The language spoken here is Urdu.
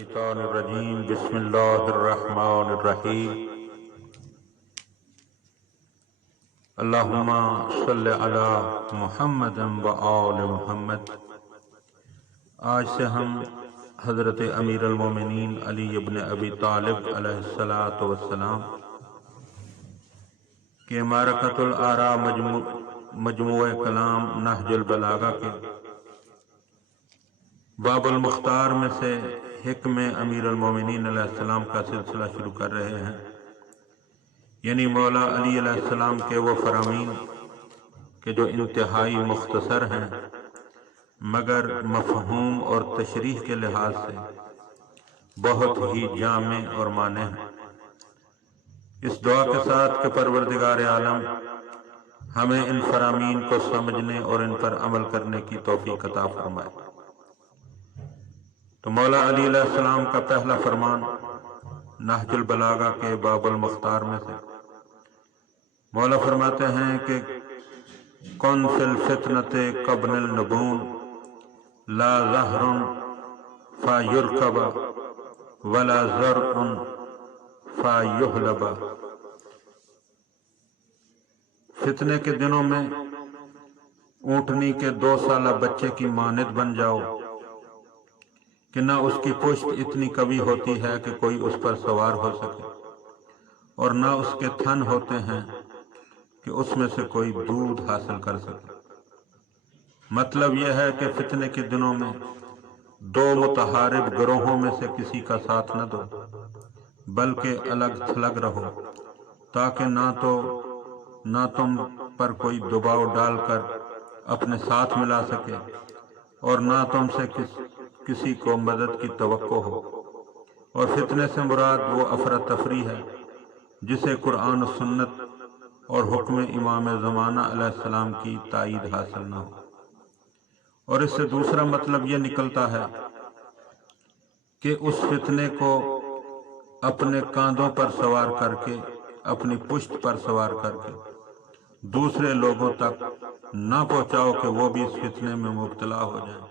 الشیطان الرجیم بسم اللہ الرحمن الرحیم اللہم صلی علی محمد و آل محمد۔ آج سے ہم حضرت امیر المومنین علی ابن ابی طالب علیہ السلام کے معرکۃ الآراء مجموعہ کلام نہج البلاغہ کے باب المختار میں سے حکم امیر المومنین علیہ السلام کا سلسلہ شروع کر رہے ہیں، یعنی مولا علی علیہ السلام کے وہ فرامین کہ جو انتہائی مختصر ہیں مگر مفہوم اور تشریح کے لحاظ سے بہت ہی جامع اور مانع ہیں۔ اس دعا کے ساتھ کہ پروردگار عالم ہمیں ان فرامین کو سمجھنے اور ان پر عمل کرنے کی توفیق عطا فرمائے۔ تو مولا علی علیہ السلام کا پہلا فرمان نہج البلاغہ کے باب المختار میں سے مولا فرماتے ہیں کہ کن فی الفتنۃ کابن النبون لا زہر فیرکب ولا زرع فیحلب۔ فتنے کے دنوں میں اونٹنی کے 2 سالہ بچے کی مانند بن جاؤ کہ نہ اس کی پشت اتنی کبھی ہوتی ہے کہ کوئی اس پر سوار ہو سکے، اور نہ اس کے تھن ہوتے ہیں کہ اس میں سے کوئی دودھ حاصل کر سکے۔ مطلب یہ ہے کہ فتنے کے دنوں میں 2 متحارب گروہوں میں سے کسی کا ساتھ نہ دو، بلکہ الگ تھلگ رہو، تاکہ نہ تم پر کوئی دباؤ ڈال کر اپنے ساتھ ملا سکے اور نہ تم سے کسی کو مدد کی توقع ہو۔ اور فتنے سے مراد وہ افراتفری ہے جسے قرآن و سنت اور حکم امام زمانہ علیہ السلام کی تائید حاصل نہ ہو۔ اور اس سے دوسرا مطلب یہ نکلتا ہے کہ اس فتنے کو اپنے کاندھوں پر سوار کر کے، اپنی پشت پر سوار کر کے دوسرے لوگوں تک نہ پہنچاؤ کہ وہ بھی اس فتنے میں مبتلا ہو جائیں۔